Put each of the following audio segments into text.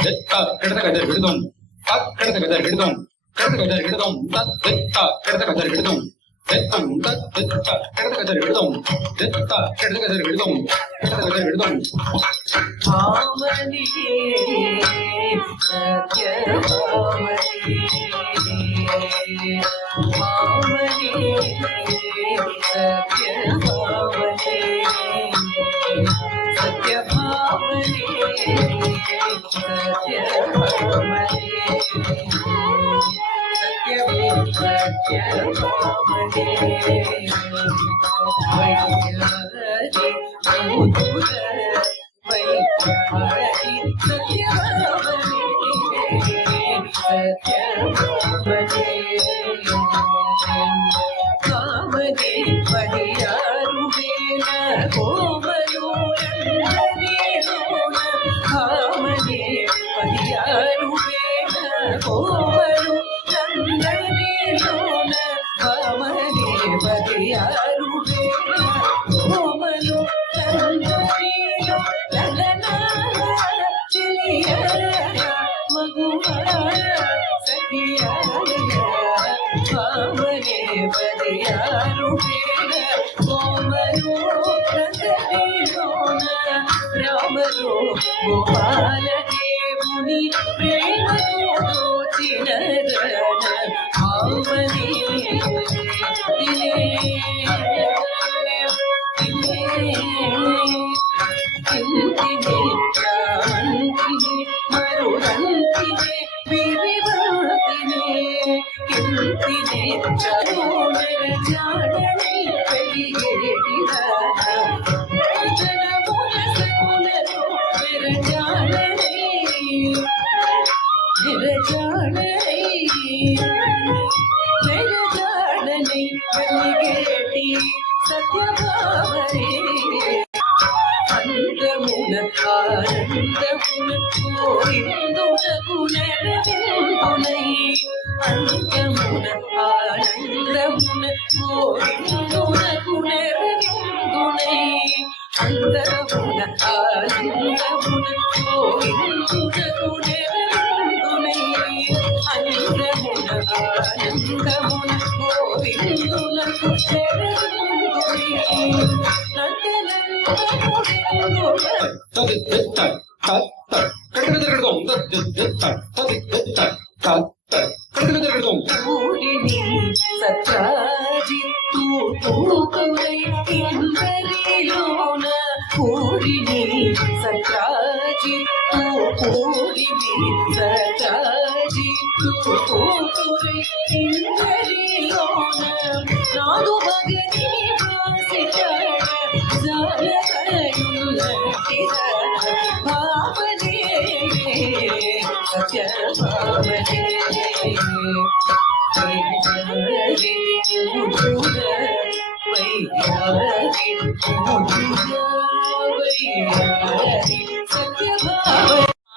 కిడత గదర్ గిడదం కిడత గదర్ గిడదం కిడత గదర్ గిడదం కిడత గదర్ గిడదం కిడత గదర్ గిడదం కిడత గదర్ గిడదం కిడత గదర్ గిడదం భావని సత్య భావని భావని సత్య భావని సత్య భావని సత్య భావని గోపాలదేవుని ప్రేమతో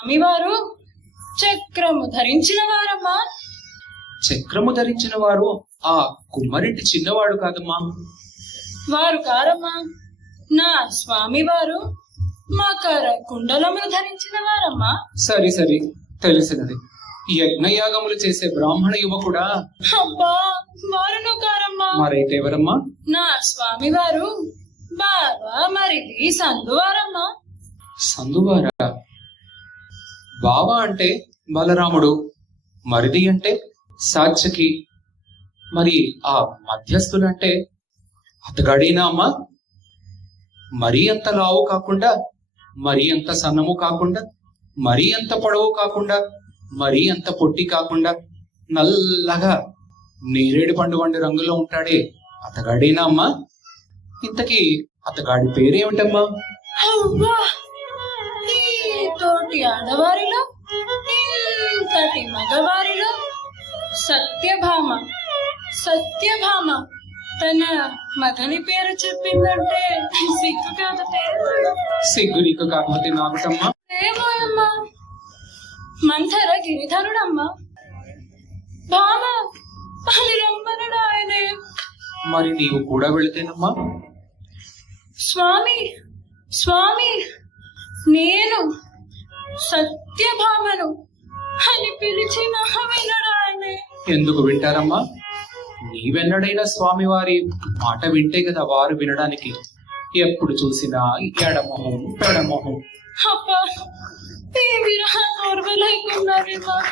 స్వామివారు చక్రము ధరించిన వారమ్మా. చక్రము ధరించిన వారు ఆ కుమ్మరింటి చిన్నవాడు కాదమ్మా. వారు కారమ్మా, నా స్వామివారు మకర కుండలమును ధరించిన వారమ్మా. సరి సరి తెలిసినది. యజ్ఞయాగములు చేసే బ్రాహ్మణ యువకుడా? అబ్బా, వారును కారమ్మా. మరైతే ఎవరమ్మా? నా స్వామివారు బాగా మరిది సందువారమ్మా. సందువారా? బావ అంటే బలరాముడు, మరిది అంటే సాత్యకి, మరి ఆ మధ్యస్థులంటే అతగాడేనా అమ్మా? మరీ అంత లావు కాకుండా, మరీ అంత సన్నము కాకుండా, మరీ అంత పొడవు కాకుండా, మరీ అంత పొట్టి కాకుండా, నల్లగా నేరేడు పండు వంటి రంగులో ఉంటాడే అతగాడేనా అమ్మా? ఇంతకీ అతగాడి పేరేమిటమ్మా? అబ్బా, ఈ తోటి ఆడవారిలో ఇంతటి మగవారిలో సత్యభామ సత్యభామ తన మగని పేరు చెప్పిందంటే సిగ్గు కాదటే. సిగ్గు నీకు కాకపోతే నాకుటమ్మా. ఏమోయమ్మా, మంథర గిరిధరుడమ్మా. భామ అది రమ్మనుడు ఆయనే. మరి నీవు కూడా వెళితేనమ్మా? స్వామి స్వామి, సత్యభామను అని పిలిచిన వినడాయనే. ఎందుకు వింటారమ్మా? నీవెన్నడైనా స్వామివారి మాట వింటే కదా వారు వినడానికి. ఎప్పుడు చూసినా ఎడమొహం పెడమొహం. అబ్బా, ఈ విరహ ఓర్వలేకున్నారే బాబు.